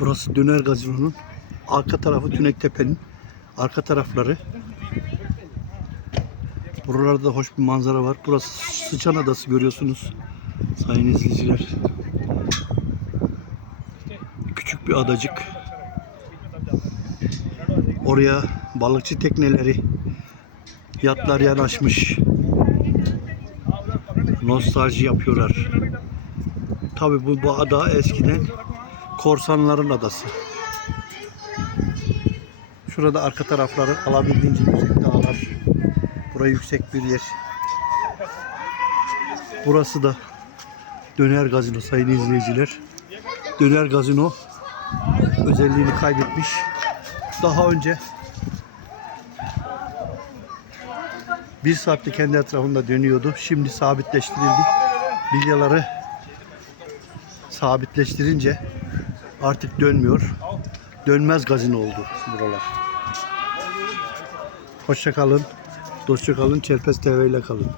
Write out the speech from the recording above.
Burası Döner Gazino'nun arka tarafı Tünektepe'nin arka tarafları. Buralarda da hoş bir manzara var. Burası Sıçan Adası görüyorsunuz. Sayın izleyiciler. Küçük bir adacık. Oraya balıkçı tekneleri, yatlar yanaşmış. Nostalji yapıyorlar. Tabi bu, bu ada eskiden korsanların adası. Şurada arka tarafları alabildiğince yüksek dağlar. Burası yüksek bir yer. Burası da Döner Gazino sayın izleyiciler. Döner Gazino özelliğini kaybetmiş. Daha önce bir saatte kendi etrafında dönüyordu. Şimdi sabitleştirildi. Bilyaları sabitleştirince artık dönmüyor. Dönmez gazino oldu buralar. Hoşça kalın. Dostça kalın. Çerpez TV ile kalın.